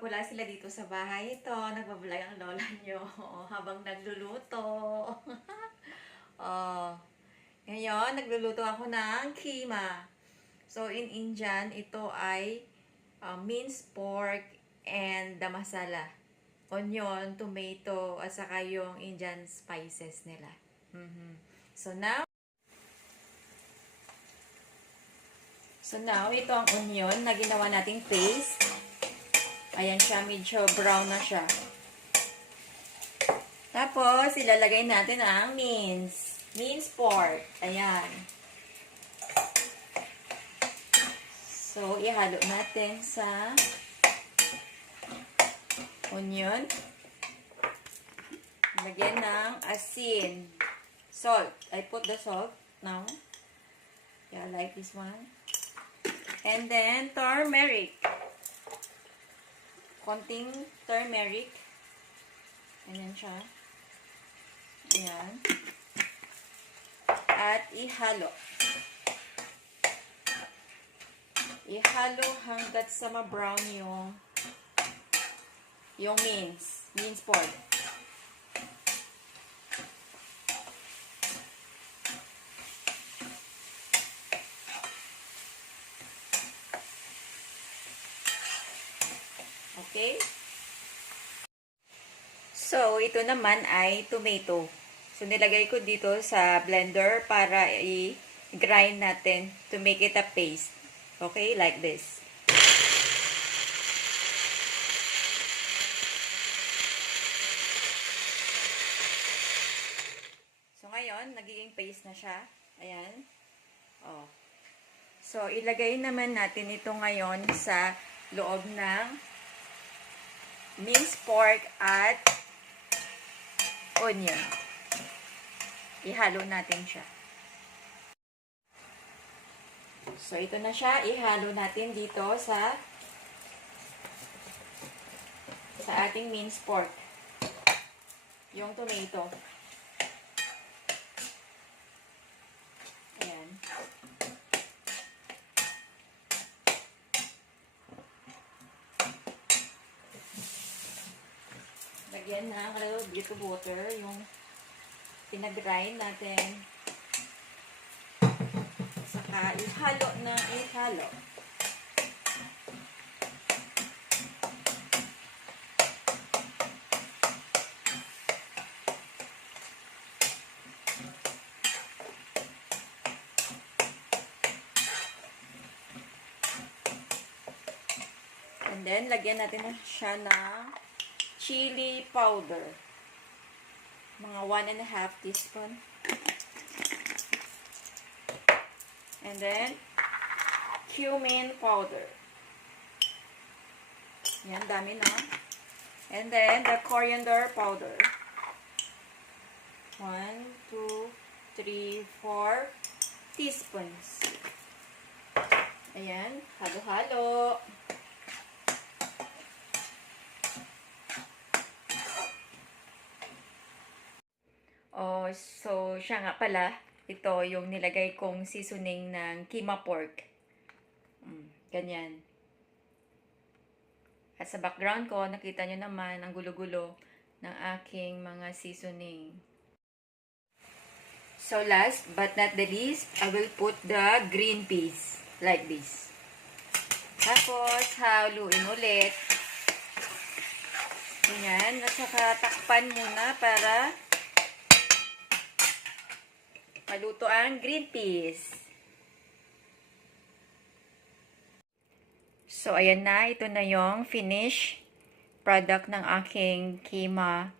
Kapag wala sila dito sa bahay, ito, nagbablay ang lola nyo habang nagluluto. Oh, ngayon, nagluluto ako ng keema. So, in Indian, ito ay minced pork and the masala. Onion, tomato, at saka yung Indian spices nila. So now, ito ang onion na ginawa nating paste. Ayan siya, medyo brown na siya. Tapos, ilalagay natin ang minced pork. Ayan. So, ihalo natin sa onion. Lagyan ng asin. Salt. I put the salt now. Yeah, like this one. And then, turmeric. Konting turmeric. Ayan siya. Ayan. At ihalo. Ihalo hanggat sa ma-brown yung minced pork. Okay? So, ito naman ay tomato. So, nilagay ko dito sa blender para i-grind natin to make it a paste. Okay? Like this. So, ngayon, nagiging paste na siya. Ayan. Oh. So, ilagay naman natin ito ngayon sa loob ng minced pork at onion. Ihalo natin siya. So, ito na siya. Ihalo natin dito sa ating minced pork. Yung tomato. Ayan. Lagyan ng a little bit of water yung pinag-grind natin. Saka ihalo na ihalo. And then, lagyan natin na siya ng chili powder. Mga 1.5 teaspoon. And then, cumin powder. Yan, dami na. And then, the coriander powder. 1, 2, 3, 4 teaspoons. Ayan, halo-halo. Oh, so, siya nga pala, ito yung nilagay kong seasoning ng keema pork. Ganyan. At sa background ko, nakita nyo naman ang gulo-gulo ng aking mga seasoning. So, last but not the least, I will put the green peas. Like this. Tapos, haluin ulit. Ganyan. At saka takpan muna para maluto ang green peas. So, ayan na. Ito na yung finished product ng aking keema